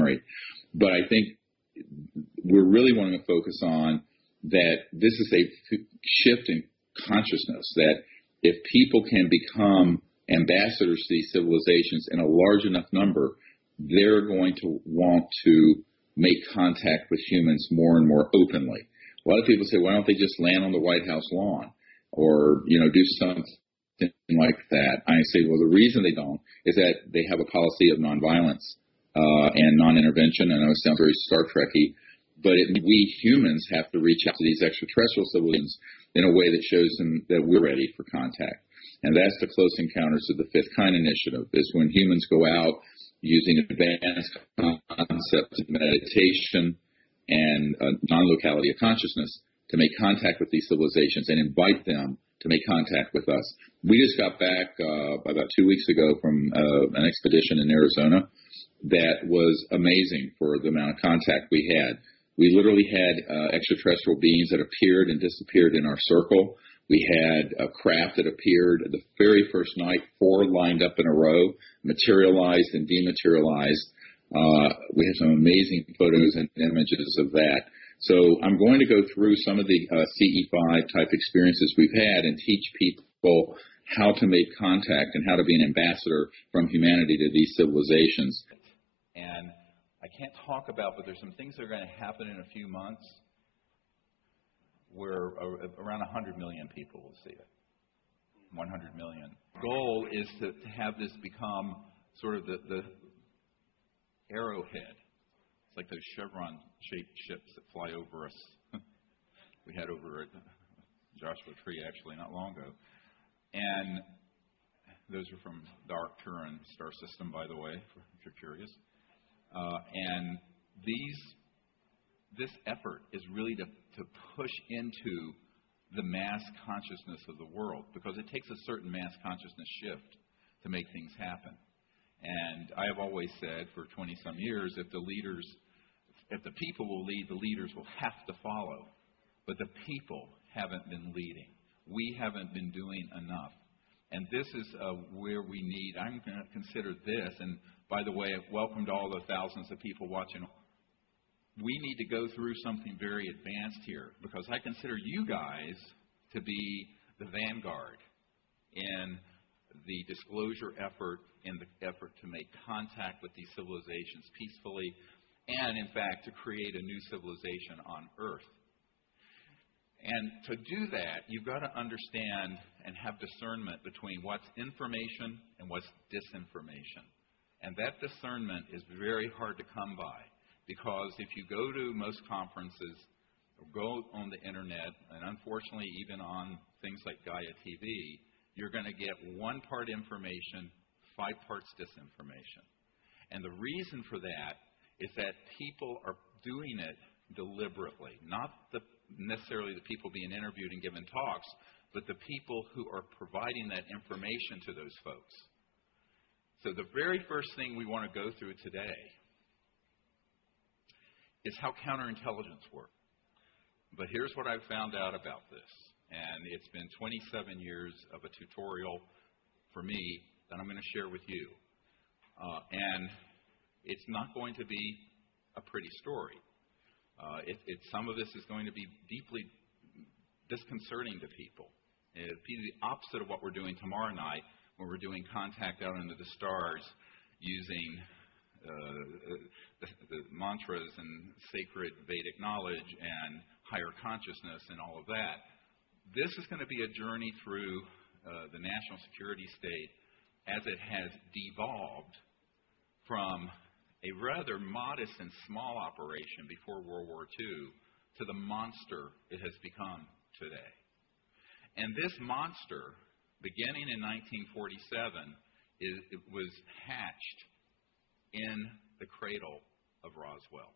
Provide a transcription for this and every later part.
generate. But I think we're really wanting to focus on that this is a shift in consciousness, that if people can become ambassadors to these civilizations in a large enough number, they're going to want to make contact with humans more and more openly. A lot of people say, why don't they just land on the White House lawn or, do something like that? I say, well, the reason they don't is that they have a policy of nonviolence and non-intervention. I know it sounds very Star Trek-y, but we humans have to reach out to these extraterrestrial civilians in a way that shows them that we're ready for contact. And that's the Close Encounters of the Fifth Kind initiative, is when humans go out using advanced concepts of meditation and non-locality of consciousness to make contact with these civilizations and invite them to make contact with us. We just got back about 2 weeks ago from an expedition in Arizona that was amazing for the amount of contact we had. We literally had extraterrestrial beings that appeared and disappeared in our circle. We had a craft that appeared the very first night, 4 lined up in a row, materialized and dematerialized. We have some amazing photos and images of that. So I'm going to go through some of the CE5 type experiences we've had and teach people how to make contact and how to be an ambassador from humanity to these civilizations. And I can't talk about, but there's some things that are going to happen in a few months where around 100 million people will see it. 100 million. The goal is to have this become sort of the arrowhead. It's like those chevron-shaped ships that fly over us. We had over at Joshua Tree, actually, not long ago. And those are from the Arcturan star system, by the way, if you're curious. And this effort is really to push into the mass consciousness of the world, because it takes a certain mass consciousness shift to make things happen. And I have always said for 20-some years, if the people will lead, the leaders will have to follow. But the people haven't been leading. We haven't been doing enough. And this is where we need, I'm going to consider this, and by the way, welcome to all the thousands of people watching. We need to go through something very advanced here, because I consider you guys to be the vanguard in the disclosure effort, in the effort to make contact with these civilizations peacefully, and in fact to create a new civilization on Earth. And to do that, you've got to understand and have discernment between what's information and what's disinformation. And that discernment is very hard to come by, because if you go to most conferences or go on the internet, and unfortunately even on things like Gaia TV, you're going to get 1 part information, 5 parts disinformation. And the reason for that is that people are doing it deliberately, not necessarily the people being interviewed and given talks, but the people who are providing that information to those folks. So the very first thing we want to go through today is how counterintelligence works. But here's what I've found out about this. And it's been 27 years of a tutorial for me that I'm going to share with you. And it's not going to be a pretty story. Some of this is going to be deeply disconcerting to people. It'll be the opposite of what we're doing tomorrow night, when we're doing contact out into the stars using the mantras and sacred Vedic knowledge and higher consciousness and all of that. This is going to be a journey through the national security state as it has devolved from a rather modest and small operation before World War II to the monster it has become today. And this monster, beginning in 1947, it was hatched in the cradle of Roswell.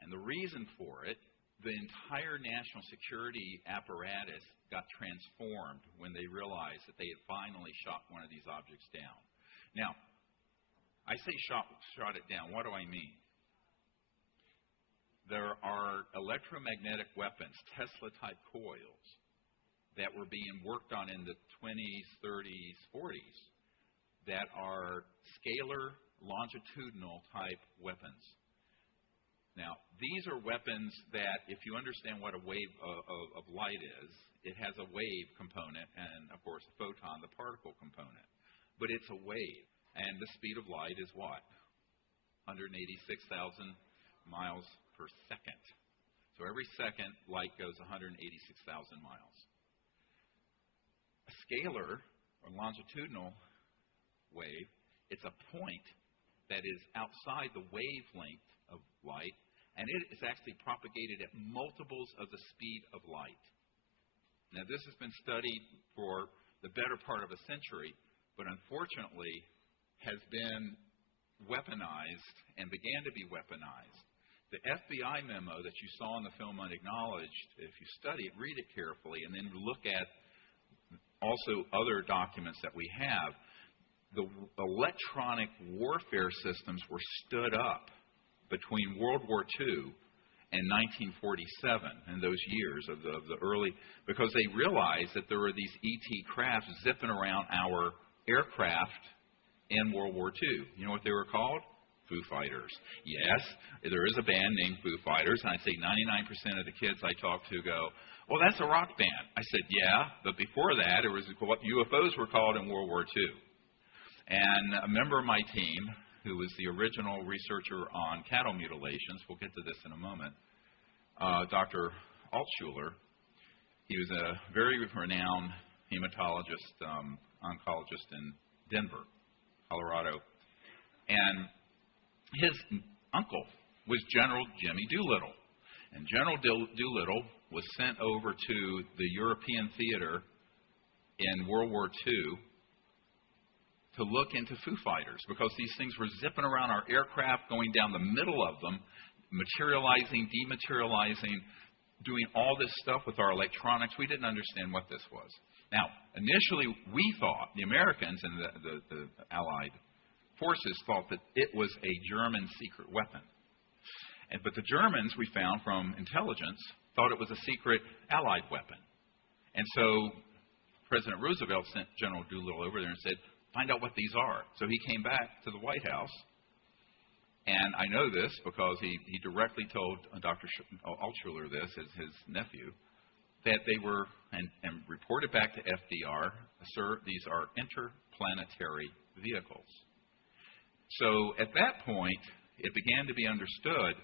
And the reason for it, the entire national security apparatus got transformed when they realized that they had finally shot one of these objects down. Now, I say shot it down. What do I mean? There are electromagnetic weapons, Tesla-type coils, that were being worked on in the 20s, 30s, 40s that are scalar longitudinal type weapons. Now, these are weapons that, if you understand what a wave of light is, it has a wave component and, of course, a photon, the particle component. But it's a wave. And the speed of light is what? 186,000 miles per second. So every second, light goes 186,000 miles. A scalar, or longitudinal wave, it's a point that is outside the wavelength of light, and it is actually propagated at multiples of the speed of light. Now, this has been studied for the better part of a century, but unfortunately has been weaponized and began to be weaponized. The FBI memo that you saw in the film Unacknowledged, if you study it, read it carefully, and then look at also other documents that we have, the electronic warfare systems were stood up between World War II and 1947, in those years of the early, because they realized that there were these ET crafts zipping around our aircraft in World War II. You know what they were called? Foo Fighters. Yes, there is a band named Foo Fighters, and I'd say 99% of the kids I talk to go, well, that's a rock band. I said, yeah, but before that, it was what UFOs were called in World War II. And a member of my team, who was the original researcher on cattle mutilations, we'll get to this in a moment, Dr. Altshuler, he was a very renowned hematologist, oncologist in Denver, Colorado. And his uncle was General Jimmy Doolittle. And General Doolittle was sent over to the European theater in World War II to look into Foo Fighters, because these things were zipping around our aircraft, going down the middle of them, materializing, dematerializing, doing all this stuff with our electronics. We didn't understand what this was. Now, initially, we thought, the Americans and the Allied forces thought that it was a German secret weapon. But the Germans, we found from intelligence, thought it was a secret Allied weapon. And so President Roosevelt sent General Doolittle over there and said, find out what these are. So he came back to the White House, and I know this because he directly told Dr. Altshuler this, as his nephew, that they were, and reported back to FDR, sir, these are interplanetary vehicles. So at that point, it began to be understood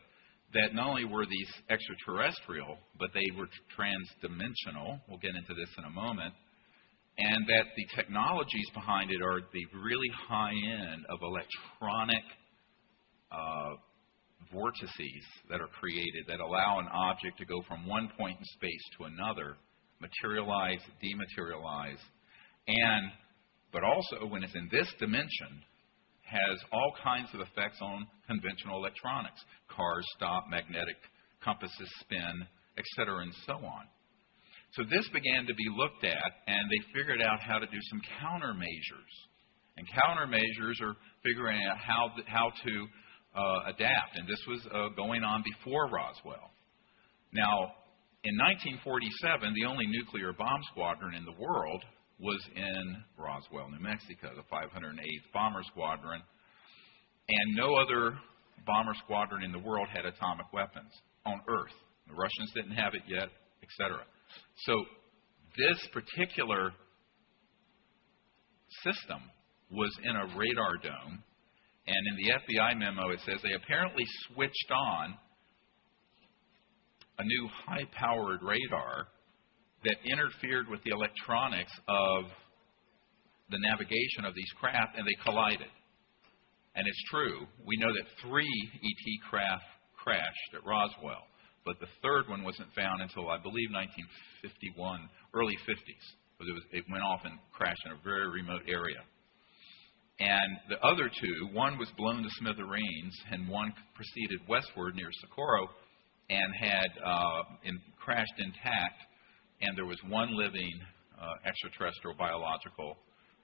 that not only were these extraterrestrial, but they were transdimensional. We'll get into this in a moment. And that the technologies behind it are the really high end of electronic vortices that are created that allow an object to go from one point in space to another, materialize, dematerialize, but also when it's in this dimension, has all kinds of effects on conventional electronics. Cars stop, magnetic compasses spin, etc., and so on. So this began to be looked at, and they figured out how to do some countermeasures. And countermeasures are figuring out how to adapt. And this was going on before Roswell. Now, in 1947, the only nuclear bomb squadron in the world was in Roswell, New Mexico, the 508th Bomber Squadron. And no other bomber squadron in the world had atomic weapons on Earth. The Russians didn't have it yet, etc. So this particular system was in a radar dome, and in the FBI memo it says they apparently switched on a new high-powered radar that interfered with the electronics of the navigation of these craft, and they collided. And it's true. We know that 3 ET craft crashed at Roswell, but the third one wasn't found until, I believe, 1951, early 50s. It went off and crashed in a very remote area. And the other 2, one was blown to smithereens, and one proceeded westward near Socorro and had crashed intact, and there was one living extraterrestrial biological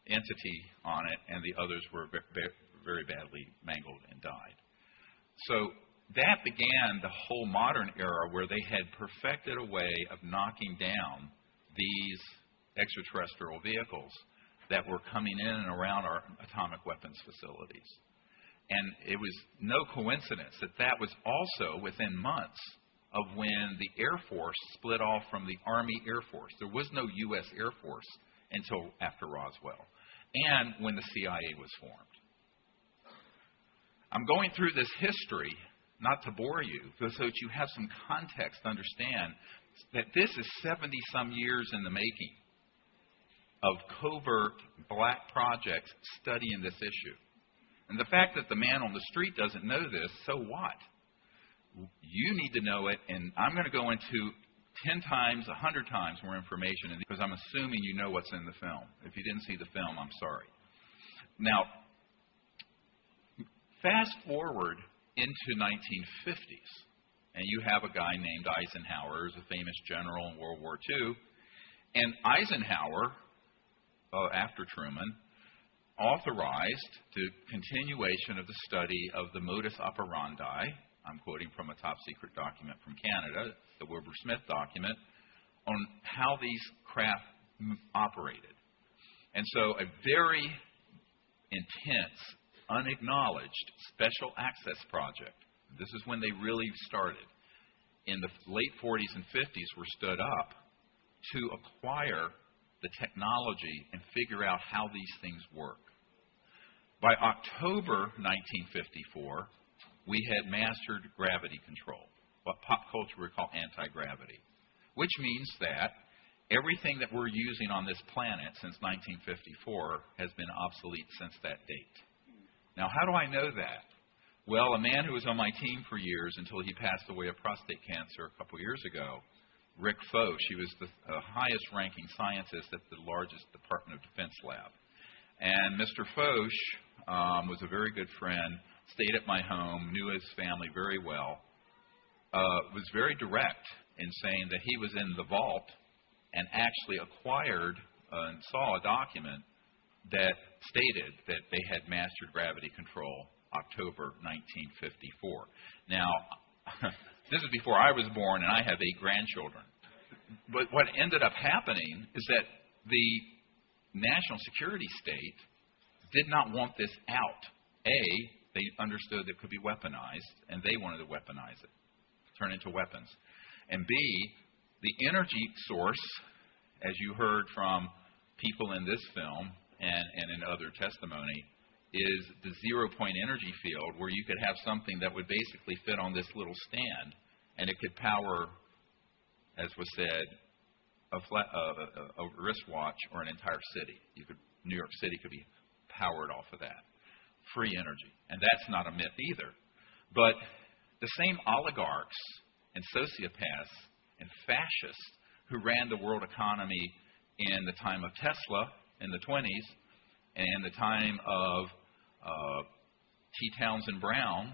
entity on it, and the others were very badly mangled and died. So that began the whole modern era where they had perfected a way of knocking down these extraterrestrial vehicles that were coming in and around our atomic weapons facilities. And it was no coincidence that that was also within months of when the Air Force split off from the Army Air Force. There was no U.S. Air Force until after Roswell, and when the CIA was formed. I'm going through this history not to bore you, but so that you have some context to understand that this is 70-some years in the making of covert black projects studying this issue. And the fact that the man on the street doesn't know this, so what? You need to know it, and I'm going to go into 10 times, 100 times more information because I'm assuming you know what's in the film. If you didn't see the film, I'm sorry. Now, fast forward into 1950s, and you have a guy named Eisenhower, who's a famous general in World War II, and Eisenhower, after Truman, authorized the continuation of the study of the modus operandi. I'm quoting from a top-secret document from Canada, the Wilbur-Smith document, on how these craft operated. And so a very intense, unacknowledged special access project, this is when they really started, in the late 40s and 50s were stood up to acquire the technology and figure out how these things work. By October 1954, we had mastered gravity control, what pop culture would call anti-gravity, which means that everything that we're using on this planet since 1954 has been obsolete since that date. Now, how do I know that? Well, a man who was on my team for years until he passed away of prostate cancer a couple years ago, Rick Foch, he was the highest-ranking scientist at the largest Department of Defense lab. And Mr. Foch was a very good friend, stayed at my home, knew his family very well, was very direct in saying that he was in the vault and actually acquired and saw a document that stated that they had mastered gravity control October 1954. Now, this is before I was born, and I have 8 grandchildren. But what ended up happening is that the national security state did not want this out. A, they understood it could be weaponized, and they wanted to weaponize it, turn it into weapons. And B, the energy source, as you heard from people in this film and in other testimony, is the zero-point energy field where you could have something that would basically fit on this little stand, and it could power, as was said, a wristwatch or an entire city. New York City could be powered off of that. Free energy. And that's not a myth either. But the same oligarchs and sociopaths and fascists who ran the world economy in the time of Tesla in the 20s and the time of T. Townsend Brown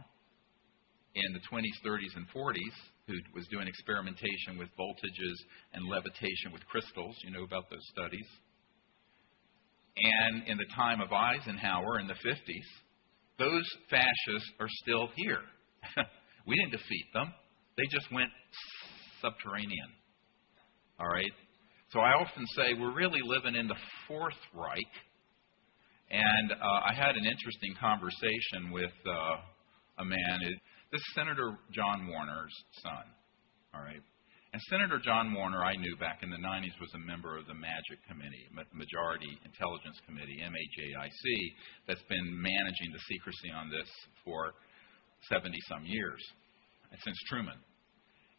in the 20s, 30s, and 40s, who was doing experimentation with voltages and levitation with crystals. You know about those studies. And in the time of Eisenhower in the 50s, those fascists are still here. We didn't defeat them. They just went subterranean. All right? So I often say we're really living in the Fourth Reich. And I had an interesting conversation with a man. This is Senator John Warner's son. All right? And Senator John Warner, I knew back in the 90s, was a member of the MAGIC Committee, Majority Intelligence Committee, MAJIC, that's been managing the secrecy on this for 70-some years, since Truman.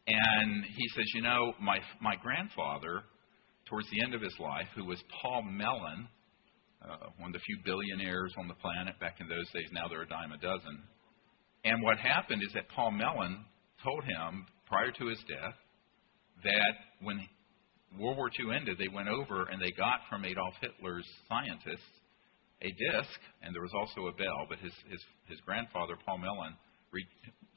And he says, you know, my grandfather, towards the end of his life, who was Paul Mellon, one of the few billionaires on the planet back in those days, now they're a dime a dozen. And what happened is that Paul Mellon told him, prior to his death, that when World War II ended, they went over and they got from Adolf Hitler's scientists a disc, and there was also a bell, but his grandfather, Paul Mellon,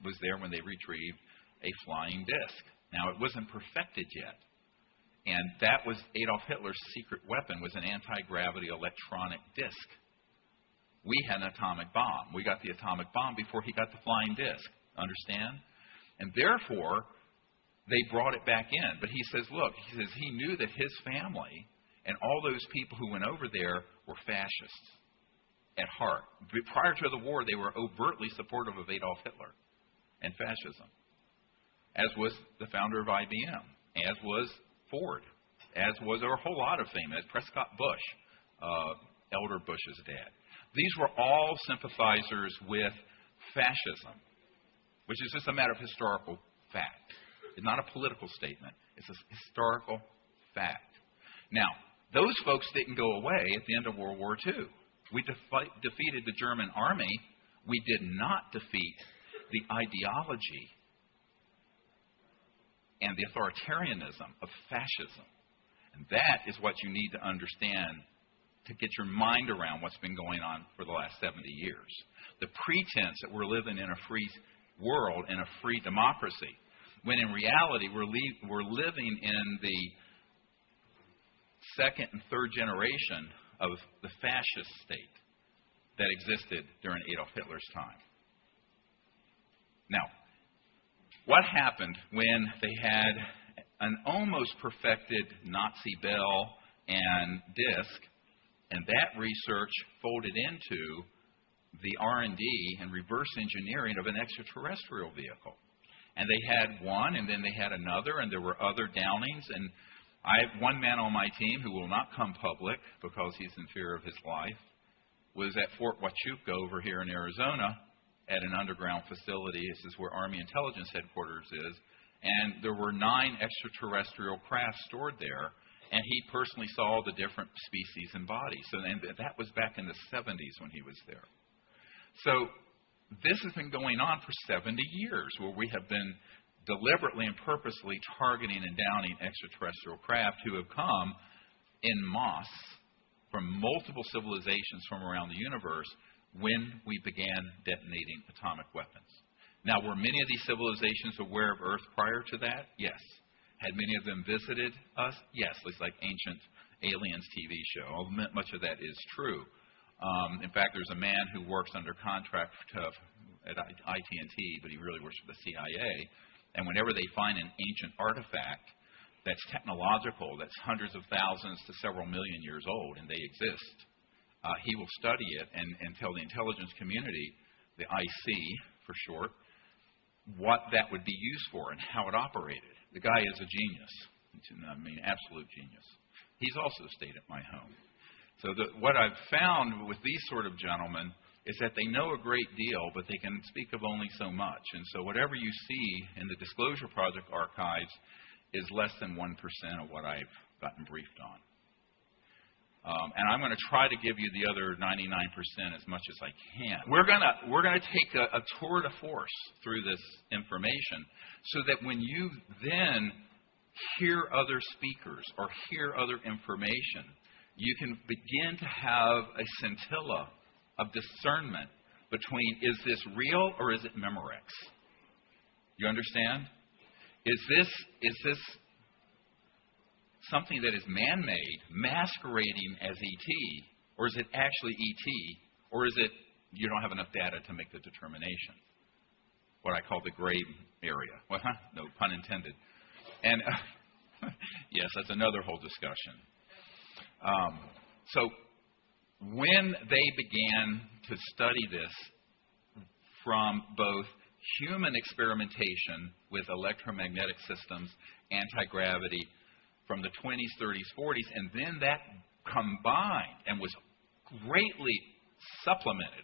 was there when they retrieved a flying disc. Now, it wasn't perfected yet, and that was Adolf Hitler's secret weapon, was an anti-gravity electronic disc. We had an atomic bomb. We got the atomic bomb before he got the flying disc. Understand? And therefore, they brought it back in. But he says, look, he knew that his family and all those people who went over there were fascists. at heart. Prior to the war, they were overtly supportive of Adolf Hitler and fascism, as was the founder of IBM, as was Ford, as was a whole lot of famous, Prescott Bush, Elder Bush's dad. These were all sympathizers with fascism, which is just a matter of historical fact. It's not a political statement. It's a historical fact. Now, those folks didn't go away at the end of World War II. We defeated the German army. We did not defeat the ideology and the authoritarianism of fascism. And that is what you need to understand to get your mind around what's been going on for the last 70 years. The pretense that we're living in a free world, in a free democracy, when in reality we're living in the second and third generation of the fascist state that existed during Adolf Hitler's time. Now, what happened when they had an almost perfected Nazi bell and disc, and that research folded into the R&D and reverse engineering of an extraterrestrial vehicle? And they had one, and then they had another, and there were other downings, and I have one man on my team who will not come public because he's in fear of his life, was at Fort Huachuca over here in Arizona at an underground facility. This is where Army Intelligence Headquarters is. And there were 9 extraterrestrial craft stored there, and he personally saw the different species and bodies. So and that was back in the 70s when he was there. So this has been going on for 70 years, where we have been deliberately and purposely targeting and downing extraterrestrial craft who have come en masse from multiple civilizations from around the universe when we began detonating atomic weapons. Now, were many of these civilizations aware of Earth prior to that? Yes. Had many of them visited us? Yes. It's like Ancient Aliens TV show. Much of that is true. In fact, there's a man who works under contract at IT&T, but he really works for the CIA. And whenever they find an ancient artifact that's technological, that's hundreds of thousands to several million years old, and they exist, he will study it and tell the intelligence community, the IC for short, what that would be used for and how it operated. The guy is a genius. I mean, absolute genius. He's also stayed at my home. So what I've found with these sort of gentlemen is that they know a great deal, but they can speak of only so much. And so whatever you see in the Disclosure Project archives is less than 1% of what I've gotten briefed on. And I'm going to try to give you the other 99% as much as I can. We're going to take a tour de force through this information so that when you then hear other speakers or hear other information, you can begin to have a scintilla of discernment between, is this real or is it Memorex? You understand? Is this something that is man-made, masquerading as ET, or is it actually ET, or is it you don't have enough data to make the determination? What I call the gray area. Well, no pun intended. And yes, that's another whole discussion. So when they began to study this from both human experimentation with electromagnetic systems, anti-gravity, from the 20s, 30s, 40s, and then that combined and was greatly supplemented,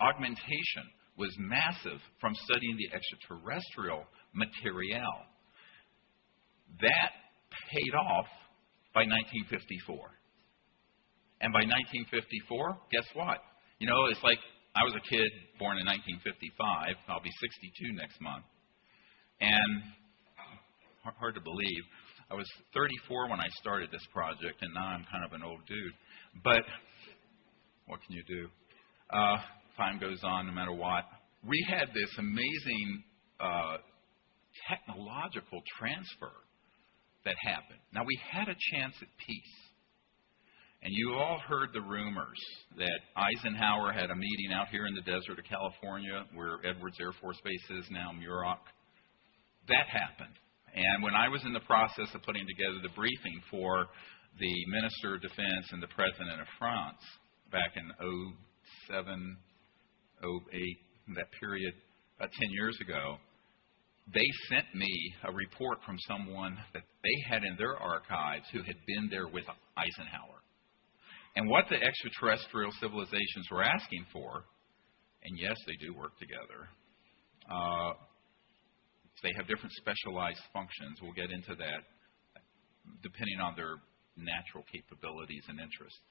augmentation was massive from studying the extraterrestrial material. That paid off by 1954. And by 1954, guess what? You know, it's like I was a kid born in 1955. I'll be 62 next month. And hard to believe, I was 34 when I started this project, and now I'm kind of an old dude. But what can you do? Time goes on no matter what. We had this amazing technological transfer that happened. Now, we had a chance at peace. And you all heard the rumors that Eisenhower had a meeting out here in the desert of California where Edwards Air Force Base is now, Muroc. That happened. And when I was in the process of putting together the briefing for the Minister of Defense and the President of France, back in 07, 08, that period, about 10 years ago, they sent me a report from someone that they had in their archives who had been there with Eisenhower. And what the extraterrestrial civilizations were asking for, and yes, they do work together, they have different specialized functions. We'll get into that depending on their natural capabilities and interests,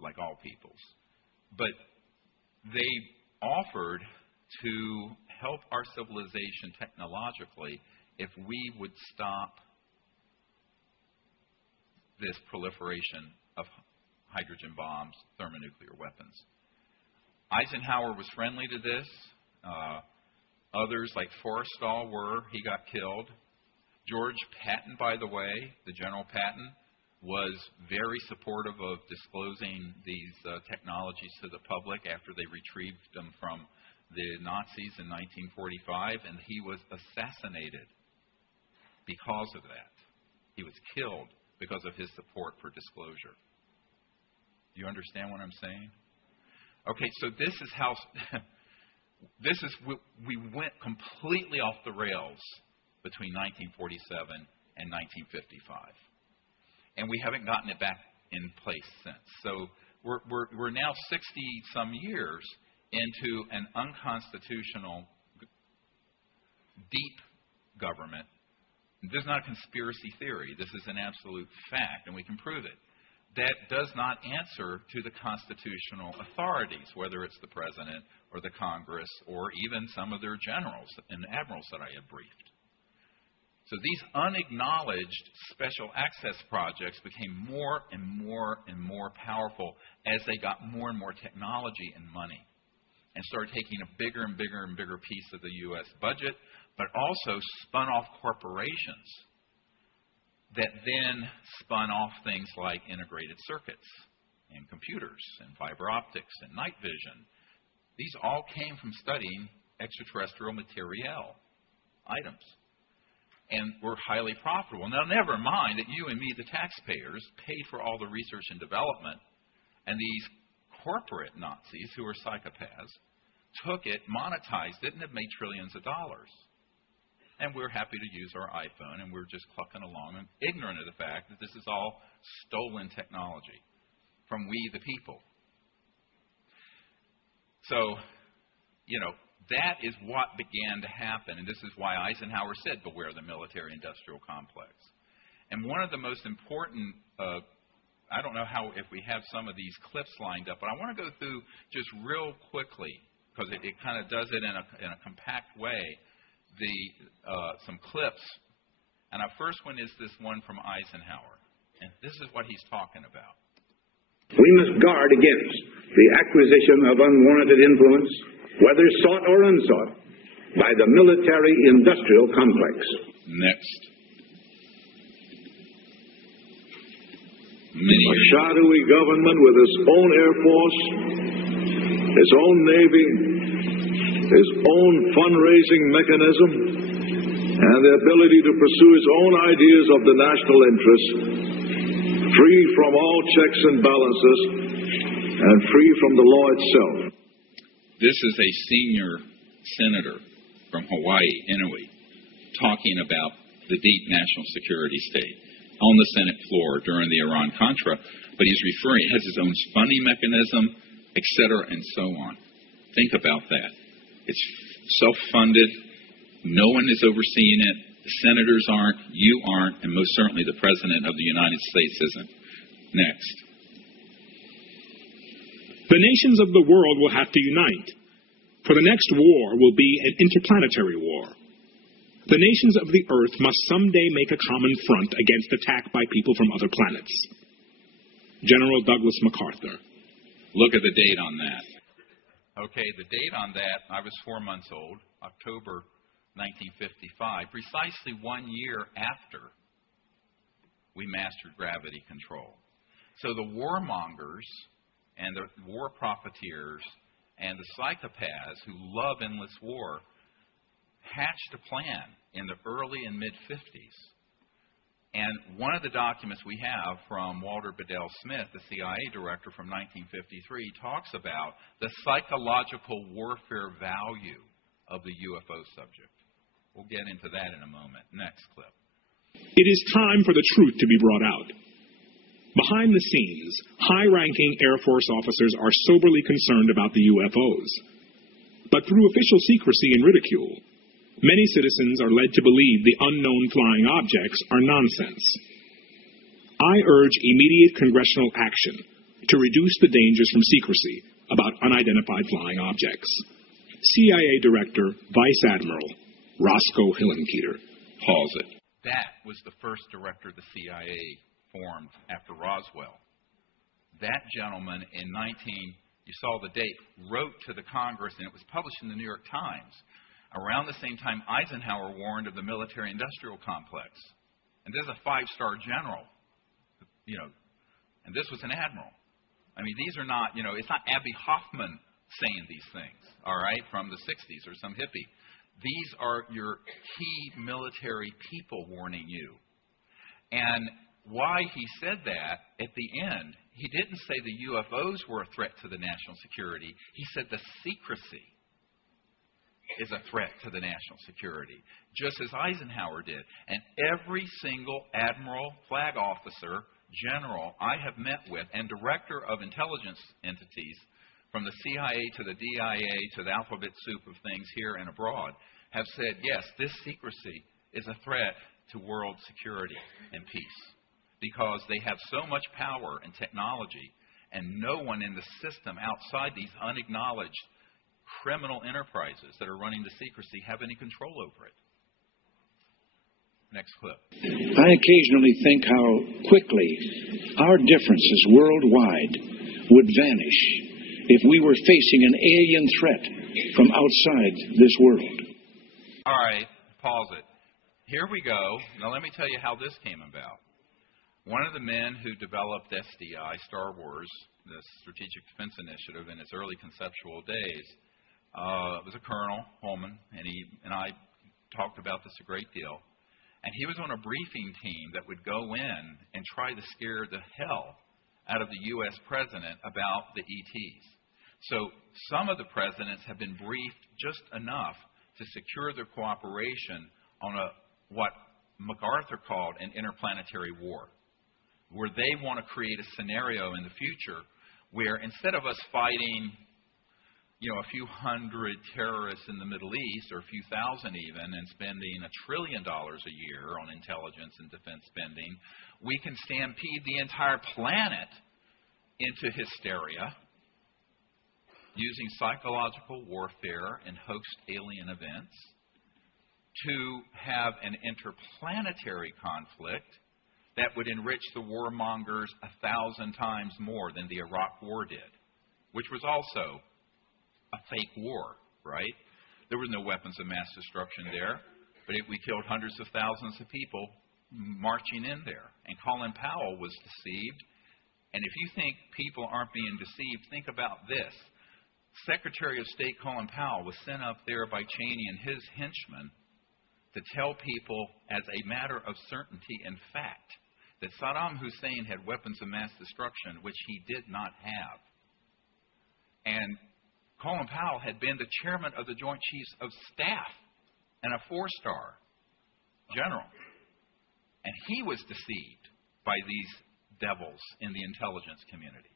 like all peoples. But they offered to help our civilization technologically if we would stop this proliferation of hydrogen bombs, thermonuclear weapons. Eisenhower was friendly to this. Others, like Forrestal, were. He got killed. George Patton, by the way, the General Patton, was very supportive of disclosing these technologies to the public after they retrieved them from the Nazis in 1945, and he was assassinated because of that. He was killed because of his support for disclosure. Do you understand what I'm saying? Okay, so this is how we went completely off the rails between 1947 and 1955, and we haven't gotten it back in place since. So we're now 60-some years into an unconstitutional, deep government. This is not a conspiracy theory. This is an absolute fact, and we can prove it. That does not answer to the constitutional authorities, whether it's the president or the Congress or even some of their generals and admirals that I have briefed. So these unacknowledged special access projects became more and more and more powerful as they got more and more technology and money and started taking a bigger and bigger and bigger piece of the U.S. budget, but also spun off corporations that then spun off things like integrated circuits and computers and fiber optics and night vision. These all came from studying extraterrestrial material items and were highly profitable. Now, never mind that you and me, the taxpayers, paid for all the research and development, and these corporate Nazis, who are psychopaths, took it, monetized it, and have made trillions of dollars. And we're happy to use our iPhone, and we're just clucking along and ignorant of the fact that this is all stolen technology from we the people. So, that is what began to happen, and this is why Eisenhower said, beware the military-industrial complex. And one of the most important, I don't know if we have some of these clips lined up, but I want to go through just real quickly, because it kind of does it in a compact way, some clips. And our first one is this one from Eisenhower. And this is what he's talking about. We must guard against the acquisition of unwarranted influence, whether sought or unsought, by the military-industrial complex. Next. A shadowy government with its own Air Force, its own Navy, its own fundraising mechanism, and the ability to pursue its own ideas of the national interest, free from all checks and balances, and free from the law itself. This is a senior senator from Hawaii, Inouye, talking about the deep national security state on the Senate floor during the Iran-Contra, but he's referring, it has its own funding mechanism, etc., and so on. Think about that. It's self-funded. No one is overseeing it. The senators aren't. You aren't. And most certainly the President of the United States isn't. Next. The nations of the world will have to unite, for the next war will be an interplanetary war. The nations of the Earth must someday make a common front against attack by people from other planets. General Douglas MacArthur. Look at the date on that. Okay, the date on that, I was 4 months old, October 1955, precisely 1 year after we mastered gravity control. So the warmongers and the war profiteers and the psychopaths who love endless war hatched a plan in the early and mid-50s And one of the documents we have from Walter Bedell Smith, the CIA director from 1953, talks about the psychological warfare value of the UFO subject. We'll get into that in a moment. Next clip. It is time for the truth to be brought out. Behind the scenes, high-ranking Air Force officers are soberly concerned about the UFOs. But through official secrecy and ridicule, many citizens are led to believe the unknown flying objects are nonsense. I urge immediate congressional action to reduce the dangers from secrecy about unidentified flying objects. CIA Director, Vice Admiral Roscoe Hillenkoetter. Pause it. That was the first director the CIA formed after Roswell. That gentleman in you saw the date, wrote to the Congress, and it was published in the New York Times. Around the same time, Eisenhower warned of the military-industrial complex. And this is a 5-star general, and this was an admiral. I mean, these are not, it's not Abby Hoffman saying these things, all right, from the 60s or some hippie. These are your key military people warning you. And why he said that at the end, he didn't say the UFOs were a threat to the national security. He said the secrecy is a threat to the national security, just as Eisenhower did. And every single admiral, flag officer, general I have met with, and director of intelligence entities, from the CIA to the DIA to the alphabet soup of things here and abroad, have said, yes, this secrecy is a threat to world security and peace, because they have so much power and technology, and no one in the system outside these unacknowledged criminal enterprises that are running the secrecy have any control over it. Next clip. I occasionally think how quickly our differences worldwide would vanish if we were facing an alien threat from outside this world. All right, pause it. Here we go. Now let me tell you how this came about. One of the men who developed SDI, Star Wars, the Strategic Defense Initiative, in its early conceptual days, was a Colonel, Holman, and I talked about this a great deal. And he was on a briefing team that would go in and try to scare the hell out of the U.S. president about the ETs. So some of the presidents have been briefed just enough to secure their cooperation on what MacArthur called an interplanetary war, where they want to create a scenario in the future where instead of us fighting a few hundred terrorists in the Middle East, or a few thousand even, and spending $1 trillion a year on intelligence and defense spending, we can stampede the entire planet into hysteria using psychological warfare and host alien events to have an interplanetary conflict that would enrich the warmongers 1,000 times more than the Iraq War did, which was also a fake war, right? There were no weapons of mass destruction there, but we killed hundreds of thousands of people marching in there. And Colin Powell was deceived. And if you think people aren't being deceived, think about this. Secretary of State Colin Powell was sent up there by Cheney and his henchmen to tell people as a matter of certainty and fact that Saddam Hussein had weapons of mass destruction, which he did not have. And Colin Powell had been the chairman of the Joint Chiefs of Staff and a 4-star general. And he was deceived by these devils in the intelligence community.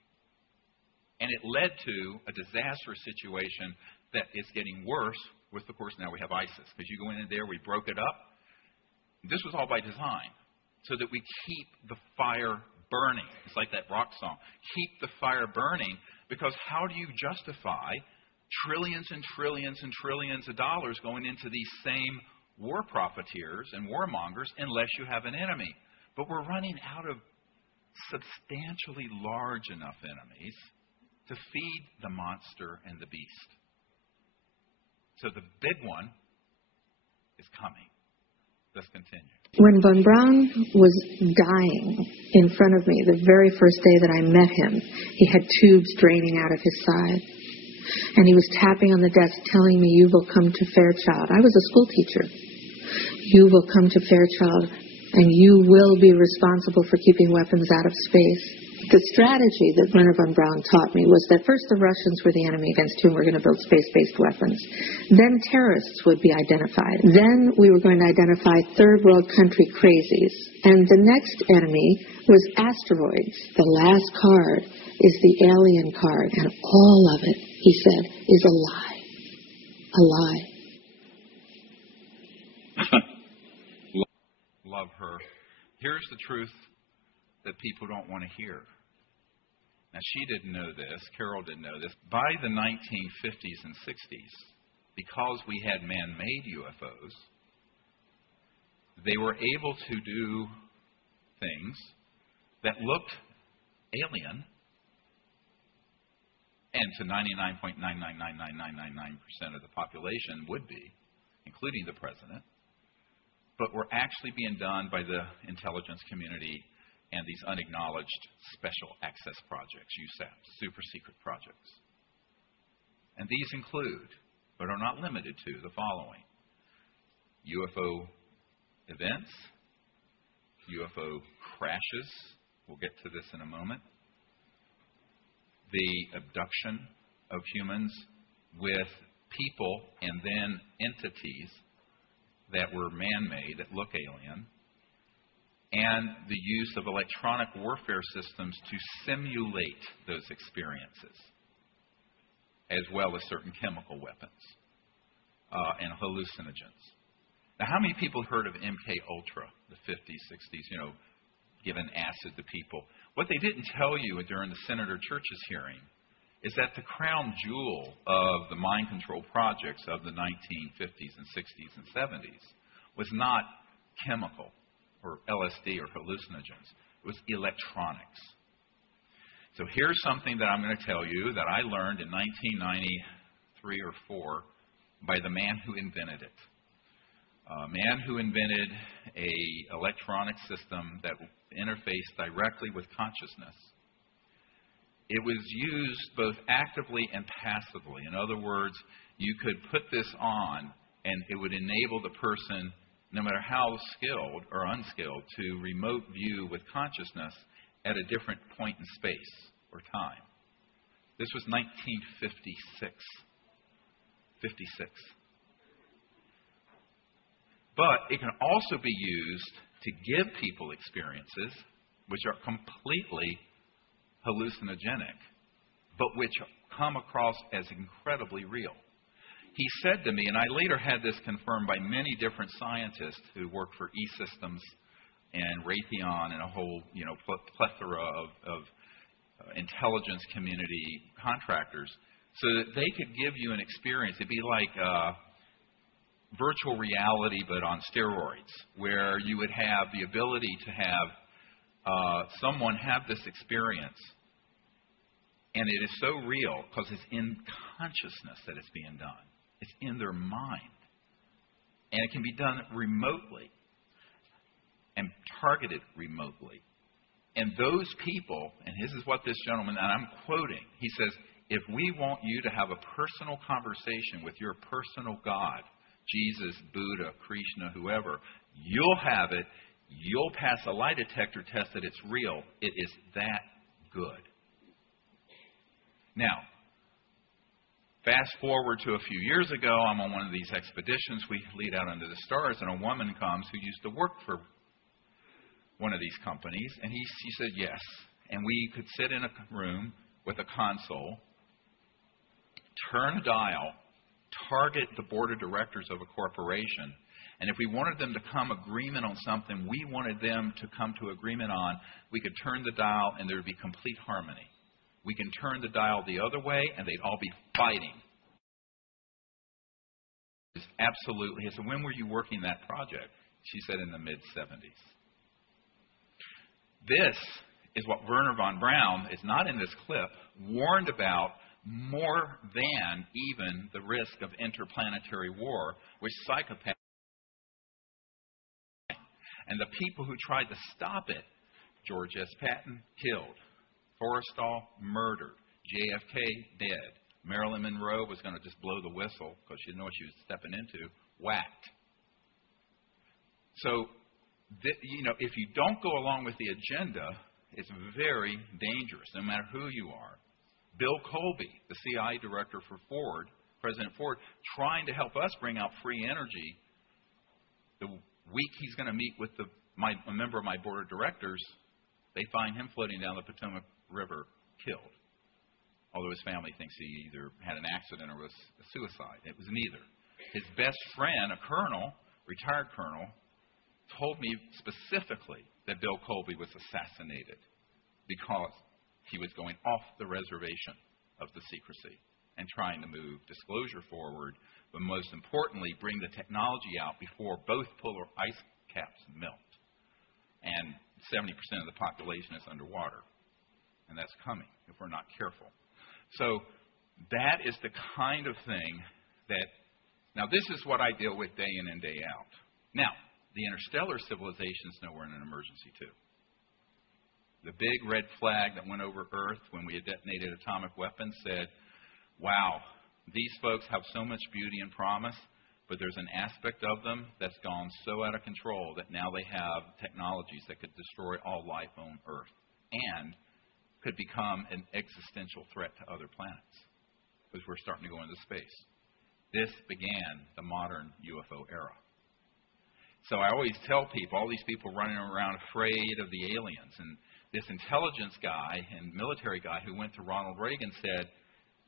And it led to a disastrous situation that is getting worse with, of course, now we have ISIS. Because you go in there, we broke it up. This was all by design, so that we keep the fire burning. It's like that rock song. Keep the fire burning, because how do you justify trillions and trillions and trillions of dollars going into these same war profiteers and warmongers unless you have an enemy? But we're running out of substantially large enough enemies to feed the monster and the beast. So the big one is coming. Let's continue. When Von Braun was dying in front of me, the very first day that I met him, he had tubes draining out of his side. And he was tapping on the desk telling me, "You will come to Fairchild." I was a school teacher. "You will come to Fairchild and you will be responsible for keeping weapons out of space. The strategy that Werner von Braun taught me was that first the Russians were the enemy against whom we're going to build space-based weapons. Then terrorists would be identified. Then we were going to identify third world country crazies. And the next enemy was asteroids. The last card is the alien card. And all of it, he said, is a lie. A lie. Love her. Here's the truth that people don't want to hear. Now, she didn't know this. Carol didn't know this. By the 1950s and 60s, because we had man-made UFOs, they were able to do things that looked alien, and to 99.9999999% of the population would be, including the president, but were actually being done by the intelligence community and these unacknowledged special access projects, USAPs, super secret projects. And these include, but are not limited to, the following: UFO events, UFO crashes, we'll get to this in a moment, the abduction of humans with people and then entities that were man-made, that look alien, and the use of electronic warfare systems to simulate those experiences, as well as certain chemical weapons and hallucinogens. Now, how many people heard of MK Ultra, the 50s, 60s, giving acid to people? What they didn't tell you during the Senator Church's hearing is that the crown jewel of the mind control projects of the 1950s and 60s and 70s was not chemical or LSD or hallucinogens. It was electronics. So here's something that I'm going to tell you that I learned in 1993 or 4 by the man who invented it. A man who invented a electronic system that interfaced directly with consciousness. It was used both actively and passively. In other words, you could put this on and it would enable the person, no matter how skilled or unskilled, to remote view with consciousness at a different point in space or time. This was 1956. 56. But it can also be used to give people experiences which are completely hallucinogenic, but which come across as incredibly real. He said to me, and I later had this confirmed by many different scientists who work for E-Systems and Raytheon and a whole plethora of intelligence community contractors, so that they could give you an experience. It'd be like virtual reality, but on steroids, where you would have the ability to have someone have this experience, and it is so real because it's in consciousness that it's being done. It's in their mind. And it can be done remotely and targeted remotely. And those people, and this is what this gentleman, and I'm quoting, he says, if we want you to have a personal conversation with your personal God, Jesus, Buddha, Krishna, whoever, you'll have it. You'll pass a lie detector test that it's real. It is that good. Now, fast forward to a few years ago, I'm on one of these expeditions. We lead out under the stars, and a woman comes who used to work for one of these companies, and she said yes. And we could sit in a room with a console, turn a dial, target the board of directors of a corporation, and if we wanted them to come agreement on something we wanted them to come to agreement on, we could turn the dial and there would be complete harmony. We can turn the dial the other way and they'd all be fighting. Absolutely. I said, when were you working that project? She said in the mid-70s. This is what Werner von Braun, is not in this clip, warned about more than even the risk of interplanetary war, which psychopaths. And the people who tried to stop it, George S. Patton, killed. Forrestal, murdered. JFK, dead. Marilyn Monroe was going to just blow the whistle because she didn't know what she was stepping into, whacked. So if you don't go along with the agenda, it's very dangerous, no matter who you are. Bill Colby, the CIA director for Ford, President Ford, trying to help us bring out free energy. The week he's going to meet with a member of my board of directors, they find him floating down the Potomac River killed. Although his family thinks he either had an accident or was a suicide. It was neither. His best friend, a colonel, retired colonel, told me specifically that Bill Colby was assassinated because he was going off the reservation of the secrecy and trying to move disclosure forward, but most importantly, bring the technology out before both polar ice caps melt. And 70% of the population is underwater. And that's coming if we're not careful. So that is the kind of thing that, now this is what I deal with day in and day out. Now, the interstellar civilizations know we're in an emergency too. The big red flag that went over Earth when we had detonated atomic weapons said, wow, these folks have so much beauty and promise, but there's an aspect of them that's gone so out of control that now they have technologies that could destroy all life on Earth and could become an existential threat to other planets because we're starting to go into space. This began the modern UFO era. So I always tell people, all these people running around afraid of the aliens, and this intelligence guy and military guy who went to Ronald Reagan said,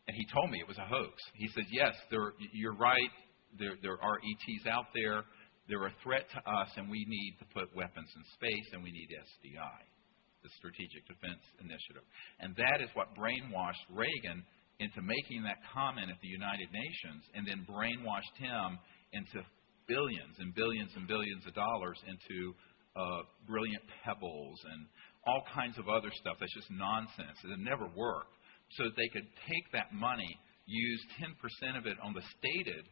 and he told me it was a hoax. He said, yes, you're right, there are ETs out there, they're a threat to us, and we need to put weapons in space, and we need SDI, the Strategic Defense Initiative. And that is what brainwashed Reagan into making that comment at the United Nations, and then brainwashed him into billions and billions and billions of dollars into brilliant pebbles and all kinds of other stuff that's just nonsense. It never worked. So that they could take that money, use 10% of it on the stated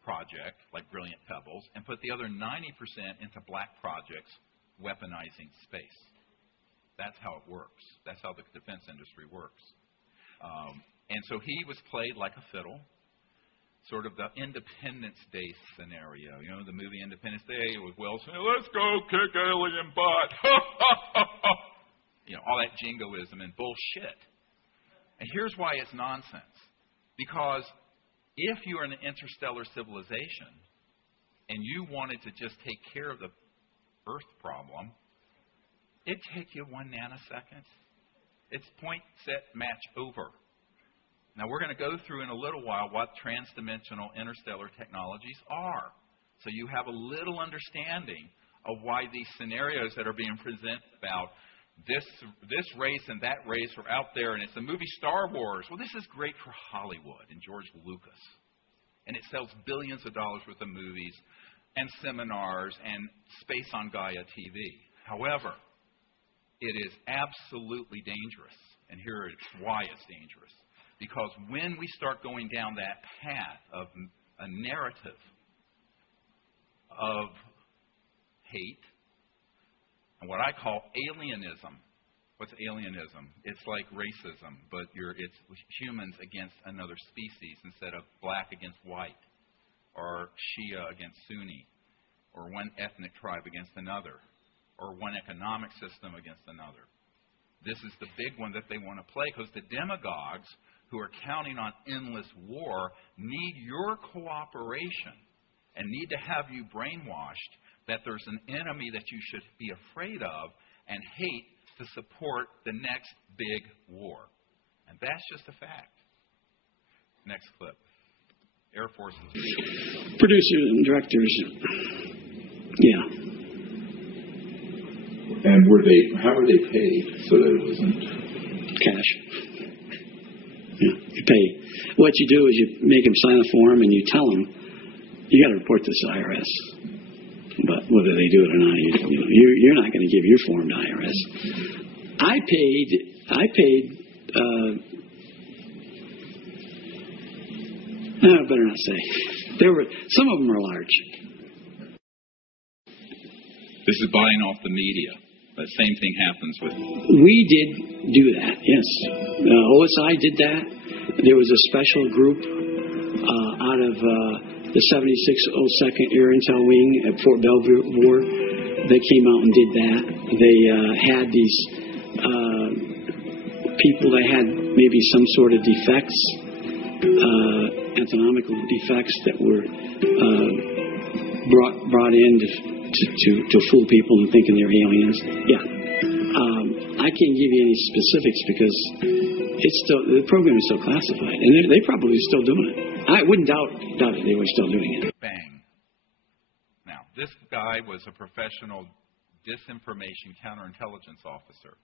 project, like brilliant pebbles, and put the other 90% into black projects, weaponizing space. That's how it works. That's how the defense industry works. And so he was played like a fiddle. Sort of the Independence Day scenario. You know, the movie Independence Day with Will Smith, let's go kick alien butt. You know, all that jingoism and bullshit. And here's why it's nonsense. Because if you are an interstellar civilization and you wanted to just take care of the Earth problem, it'd take you 1 nanosecond. It's point, set, match, over. Now, we're going to go through in a little while what transdimensional interstellar technologies are. So you have a little understanding of why these scenarios that are being presented about this race and that race are out there, and it's the movie Star Wars. Well, this is great for Hollywood and George Lucas. And it sells billions of dollars worth of movies and seminars and space on Gaia TV. However, it is absolutely dangerous. And here is why it's dangerous. Because when we start going down that path of a narrative of hate and what I call alienism. What's alienism? It's like racism, but it's humans against another species instead of black against white, or Shia against Sunni, or one ethnic tribe against another, or one economic system against another. This is the big one that they want to play because the demagogues who are counting on endless war need your cooperation and need to have you brainwashed that there's an enemy that you should be afraid of and hate to support the next big war. And that's just a fact. Next clip. Air Force. Producers and directors. Yeah. And how were they paid so that it wasn't cash? Yeah, you pay. What you do is you make them sign a form and you tell them you got to report this to IRS. But whether they do it or not, you're not going to give your form to IRS. I paid. I better not say. Some of them are large. This is buying off the media. The same thing happens with... We did do that, yes. OSI did that. There was a special group out of the 7602nd Air Intel Wing at Fort Belvoir They came out and did that. They had these people that had maybe some sort of defects, anatomical defects that were brought in to fool people into thinking they're aliens. Yeah. I can't give you any specifics because the program is still classified, and they probably still doing it. I wouldn't doubt it. They were still doing it. Bang. Now, this guy was a professional disinformation counterintelligence officer.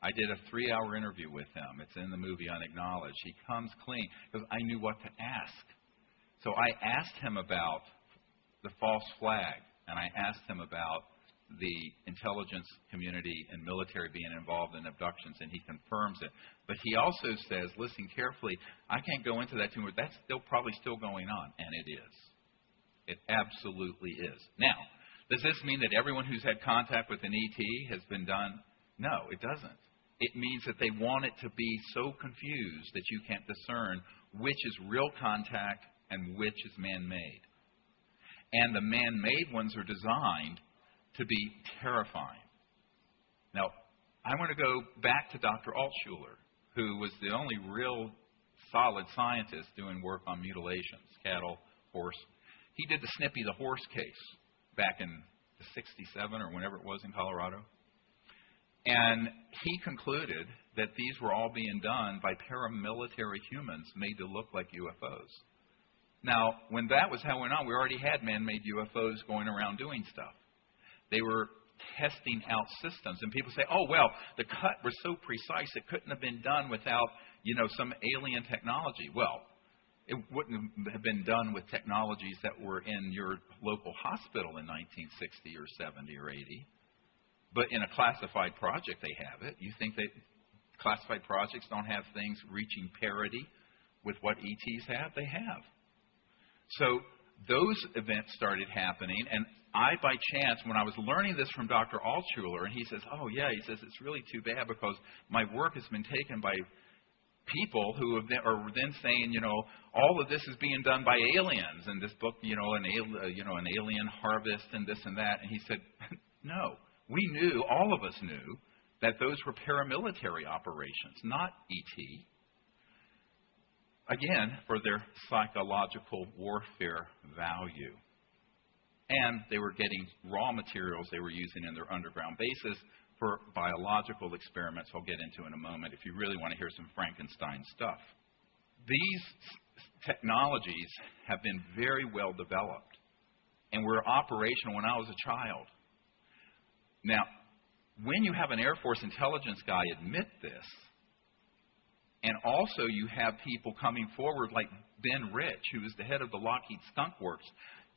I did a 3-hour interview with him. It's in the movie Unacknowledged. He comes clean because I knew what to ask. So I asked him about the false flag, and I asked him about the intelligence community and military being involved in abductions, and he confirms it. But he also says, listen carefully, I can't go into that too much. That's probably still going on, and it is. It absolutely is. Now, does this mean that everyone who's had contact with an ET has been done? No, it doesn't. It means that they want it to be so confused that you can't discern which is real contact and which is man-made. And the man-made ones are designed to be terrifying. Now, I want to go back to Dr. Altshuler, who was the only real solid scientist doing work on mutilations, cattle, horse. He did the Snippy the horse case back in the 67 or whenever it was in Colorado. And he concluded that these were all being done by paramilitary humans made to look like UFOs. Now, when that was how it went on, we already had man-made UFOs going around doing stuff. They were testing out systems. And people say, oh, well, the cut was so precise it couldn't have been done without, some alien technology. Well, it wouldn't have been done with technologies that were in your local hospital in 1960 or 70 or 80. But in a classified project, they have it. You think that classified projects don't have things reaching parity with what ETs have? They have. So those events started happening, and I, by chance, when I was learning this from Dr. Altshuler, and he says, oh, yeah, he says, it's really too bad because my work has been taken by people who are then saying, all of this is being done by aliens, and this book, an alien harvest and this and that. And he said, no, we knew, all of us knew, that those were paramilitary operations, not ET. Again, for their psychological warfare value. And they were getting raw materials they were using in their underground bases for biological experiments I'll get into in a moment if you really want to hear some Frankenstein stuff. These technologies have been very well developed and were operational when I was a child. Now, when you have an Air Force intelligence guy admit this, and also you have people coming forward like Ben Rich, who is the head of the Lockheed Skunk Works.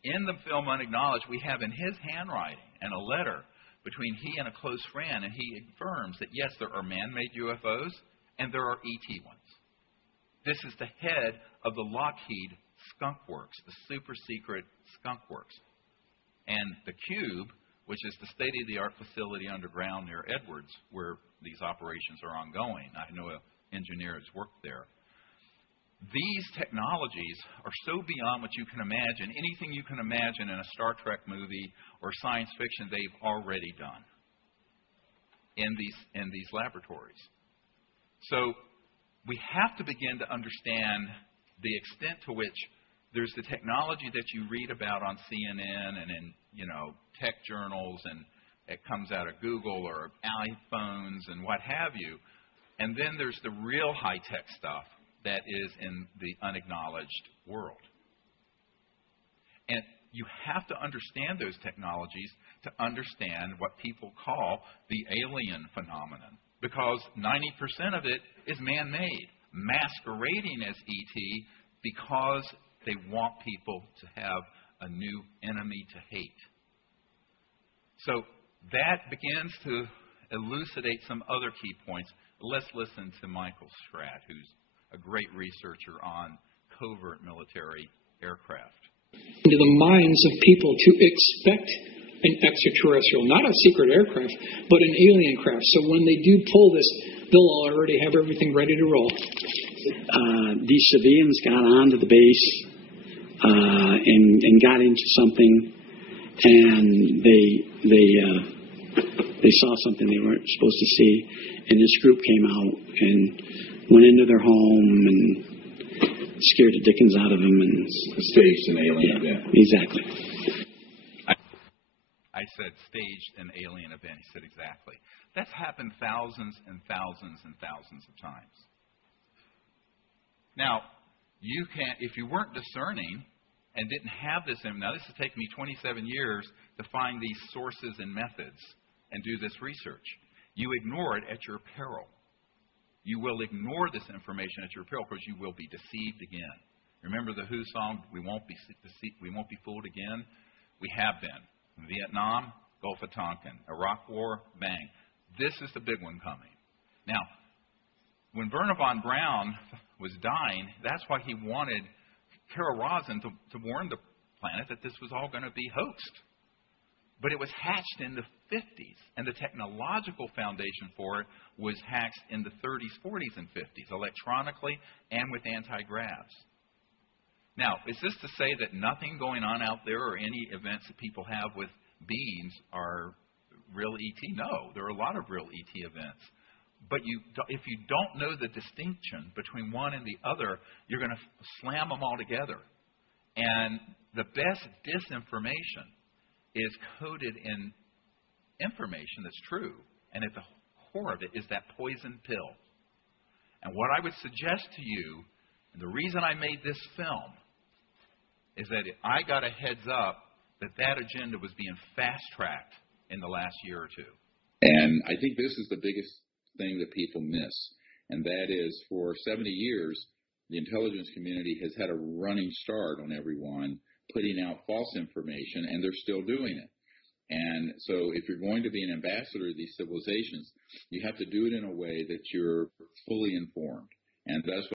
In the film Unacknowledged, we have in his handwriting and a letter between he and a close friend, and he affirms that, yes, there are man-made UFOs and there are ET ones. This is the head of the Lockheed Skunk Works, the super-secret Skunk Works. And the Cube, which is the state-of-the-art facility underground near Edwards, where these operations are ongoing. I know an engineer has worked there. These technologies are so beyond what you can imagine. Anything you can imagine in a Star Trek movie or science fiction, they've already done in these laboratories. So we have to begin to understand the extent to which there's the technology that you read about on CNN and in tech journals, and it comes out of Google or iPhones and what have you. And then there's the real high-tech stuff that is in the unacknowledged world. And you have to understand those technologies to understand what people call the alien phenomenon, because 90% of it is man-made, masquerading as ET because they want people to have a new enemy to hate. So that begins to elucidate some other key points. Let's listen to Michael Schratt, who's a great researcher on covert military aircraft. Into the minds of people to expect an extraterrestrial, not a secret aircraft, but an alien craft. So when they do pull this, they'll already have everything ready to roll. These civilians got onto the base and got into something, and they saw something they weren't supposed to see, and this group came out and went into their home and scared the dickens out of them and staged an alien event. Exactly. I said staged an alien event. He said exactly. That's happened thousands and thousands and thousands of times. Now, you can't, if you weren't discerning and didn't have this, now this has taken me 27 years to find these sources and methods and do this research. You ignore it at your peril. You will ignore this information at your peril because you will be deceived again. Remember the Who song, we won't be fooled again? We have been. Vietnam, Gulf of Tonkin, Iraq War, bang. This is the big one coming. Now, when Wernher von Braun was dying, that's why he wanted Carol Rosin to warn the planet that this was all going to be hoaxed. But it was hatched in the 50s, and the technological foundation for it was hatched in the 30s, 40s, and 50s, electronically and with anti-gravs. Now, is this to say that nothing going on out there or any events that people have with beings are real ET? No, there are a lot of real ET events. But if you don't know the distinction between one and the other, you're going to slam them all together. And the best disinformation is coded in information that's true. And at the core of it is that poison pill. And what I would suggest to you, and the reason I made this film, is that I got a heads up that agenda was being fast-tracked in the last year or two. And I think this is the biggest thing that people miss, and that is for 70 years, the intelligence community has had a running start on everyone putting out false information, and they're still doing it. And so if you're going to be an ambassador of these civilizations, you have to do it in a way that you're fully informed. And that's